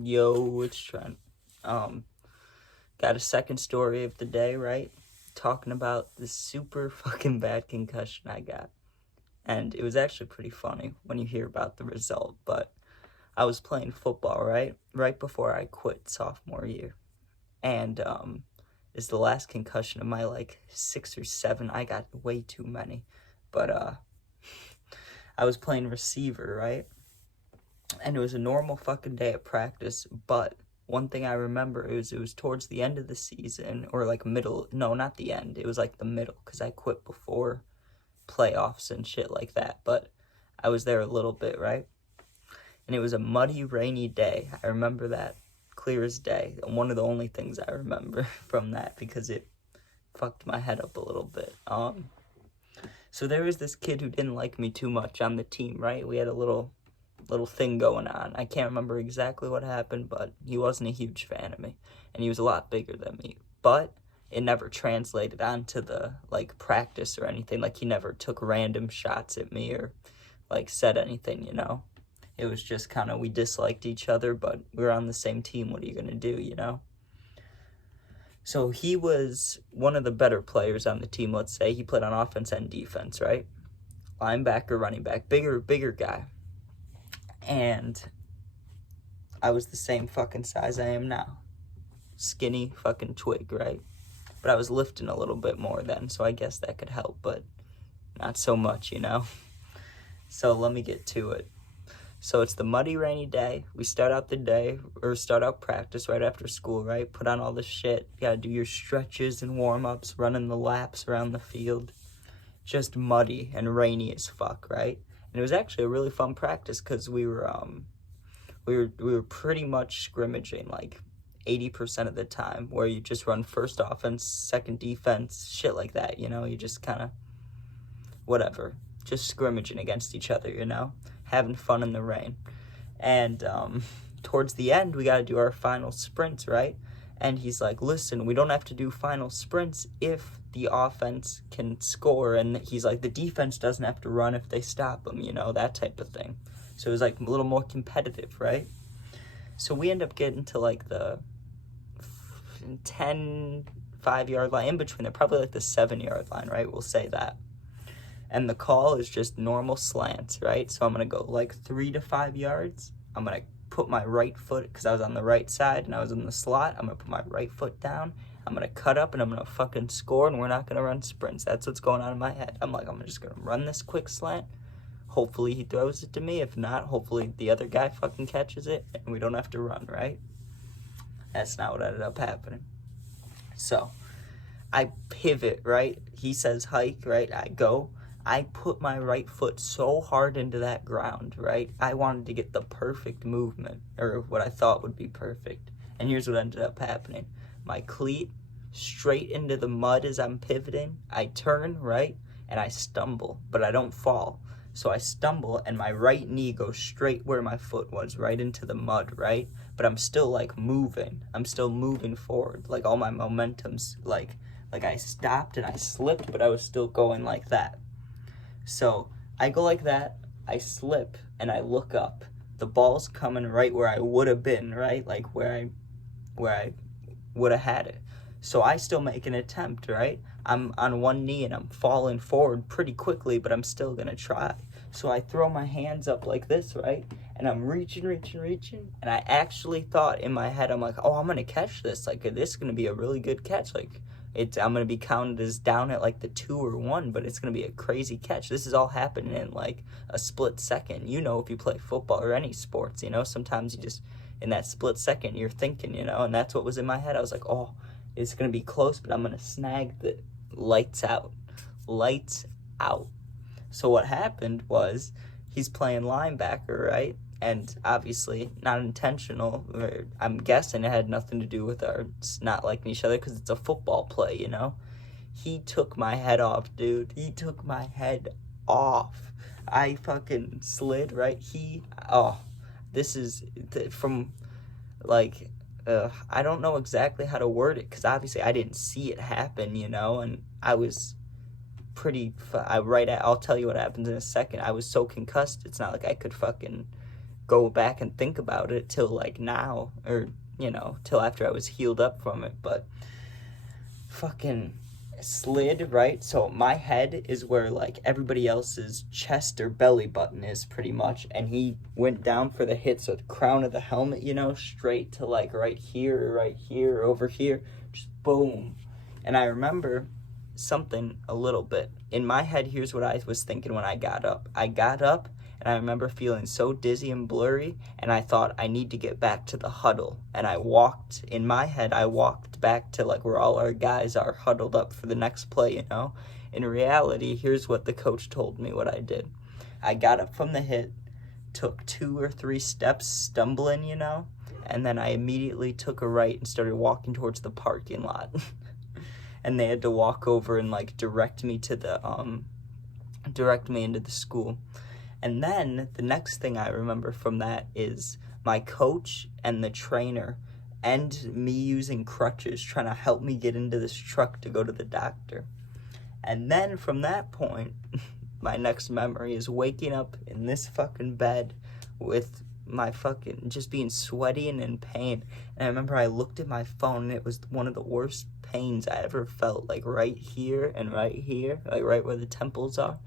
Yo, it's Trent. Got a second story of the day, right? Talking about the super fucking bad concussion I got. And it was actually pretty funny when you hear about the result, but I was playing football, right? Right before I quit sophomore year. And it's the last concussion of my like 6 or 7. I got way too many. But I was playing receiver, right? And it was a normal fucking day at practice, but one thing I remember is it was towards the end of the season, or like middle, no, not the end, it was like the middle, because I quit before playoffs and shit like that, but I was there a little bit, right? And it was a muddy, rainy day. I remember that clear as day. One of the only things I remember from that, because it fucked my head up a little bit. So there was this kid who didn't like me too much on the team, right? We had a little thing going on. I can't remember exactly what happened, but he wasn't a huge fan of me, and he was a lot bigger than me. But it never translated onto the like practice or anything. Like he never took random shots at me or like said anything, you know. It was just kind of we disliked each other, but we were on the same team. What are you gonna do, you know? So he was one of the better players on the team. Let's say he played on offense and defense, right? Linebacker, running back, bigger guy. And I was the same fucking size I am now. Skinny fucking twig, right? But I was lifting a little bit more then, so I guess that could help, but not so much, you know? So let me get to it. So it's the muddy, rainy day. We start out the day, or start out practice right after school, right? Put on all the shit. You gotta do your stretches and warm-ups, running the laps around the field. Just muddy and rainy as fuck, right? And it was actually a really fun practice because we were pretty much scrimmaging like 80% of the time, where you just run first offense, second defense, shit like that, you know? You just kind of whatever, just scrimmaging against each other, you know, having fun in the rain. And towards the end, we got to do our final sprints, right? And he's like, listen, we don't have to do final sprints if the offense can score. And he's like, the defense doesn't have to run if they stop them, you know, that type of thing. So it was like a little more competitive, right? So we end up getting to like the 10, 5-yard line, in between. They're probably like the 7-yard line, right? We'll say that. And the call is just normal slants, right? So I'm going to go like 3 to 5 yards. I'm going to put my right foot, because I was on the right side and I was in the slot. I'm going to put my right foot down. I'm going to cut up and I'm going to fucking score, and we're not going to run sprints. That's what's going on in my head. I'm like, I'm just going to run this quick slant. Hopefully he throws it to me. If not, hopefully the other guy fucking catches it and we don't have to run, right? That's not what ended up happening. So I pivot, right? He says hike, right? I go. I put my right foot so hard into that ground, right? I wanted to get the perfect movement, or what I thought would be perfect. And here's what ended up happening. My cleat straight into the mud as I'm pivoting. I turn, right? And I stumble, but I don't fall. So I stumble and my right knee goes straight where my foot was, right into the mud, right? But I'm still like moving. I'm still moving forward. Like all my momentum's like I stopped and I slipped, but I was still going like that. So I go like that, I slip, and I look up. The ball's coming right where I would have been, right? Like where I would have had it. So I still make an attempt, right? I'm on one knee and I'm falling forward pretty quickly, but I'm still going to try. So I throw my hands up like this, right? And I'm reaching. And I actually thought in my head, I'm like, oh, I'm going to catch this. Like, this is going to be a really good catch. Like, I'm going to be counted as down at like the 2 or 1, but it's going to be a crazy catch. This is all happening in like a split second. You know, if you play football or any sports, you know, sometimes you just, in that split second, you're thinking, you know, and that's what was in my head. I was like, oh, it's going to be close, but I'm going to snag the lights out. So what happened was he's playing linebacker, right? And obviously not intentional. I'm guessing it had nothing to do with our not liking each other because it's a football play, you know? He took my head off, dude. He took my head off. I fucking slid, right? This is from like, I don't know exactly how to word it because obviously I didn't see it happen, you know? And I was I'll tell you what happens in a second. I was so concussed, it's not like I could fucking go back and think about it till like now, or till after I was healed up from it. But fucking slid, right? So my head is where like everybody else's chest or belly button is pretty much, and he went down for the hit, so the crown of the helmet, straight to like right here, over here, just boom. And I remember something a little bit in my head. Here's what I was thinking when I got up. And I remember feeling so dizzy and blurry, and I thought I need to get back to the huddle. And I walked back to like where all our guys are huddled up for the next play, In reality, here's what the coach told me what I did. I got up from the hit, took 2 or 3 steps stumbling, and then I immediately took a right and started walking towards the parking lot. And they had to walk over and like direct me into the school. And then the next thing I remember from that is my coach and the trainer and me using crutches trying to help me get into this truck to go to the doctor. And then from that point, my next memory is waking up in this fucking bed with my fucking just being sweaty and in pain. And I remember I looked at my phone, and it was one of the worst pains I ever felt, like right here and right here, like right where the temples are.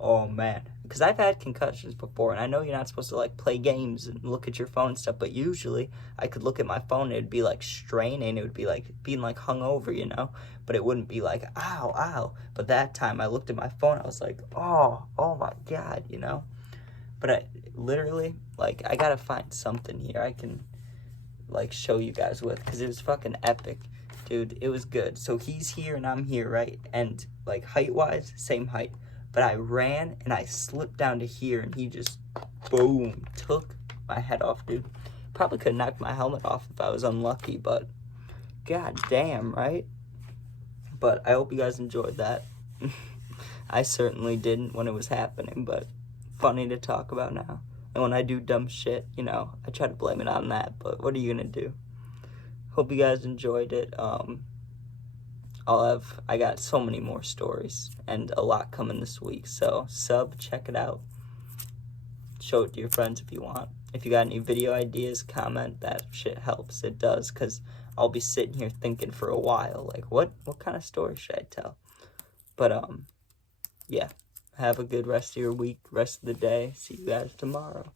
Oh man, because I've had concussions before, and I know you're not supposed to like play games and look at your phone and stuff, but usually I could look at my phone and it'd be like straining, it would be like being like hungover, but it wouldn't be like ow. But that time I looked at my phone, I was like, oh my God, But I literally, like, I gotta find something here I can like show you guys with, because it was fucking epic, dude. It was good. So he's here and I'm here, right? And like height wise, same height. But I ran and I slipped down to here, and he just, boom, took my head off, dude. Probably could knock my helmet off if I was unlucky, but god damn, right? But I hope you guys enjoyed that. I certainly didn't when it was happening, but funny to talk about now. And when I do dumb shit, I try to blame it on that, but what are you gonna do? Hope you guys enjoyed it. I got so many more stories and a lot coming this week, so check it out. Show it to your friends if you want. If you got any video ideas, comment. That shit helps. It does, because I'll be sitting here thinking for a while, like, what kind of story should I tell? But, yeah. Have a good rest of your week, rest of the day. See you guys tomorrow.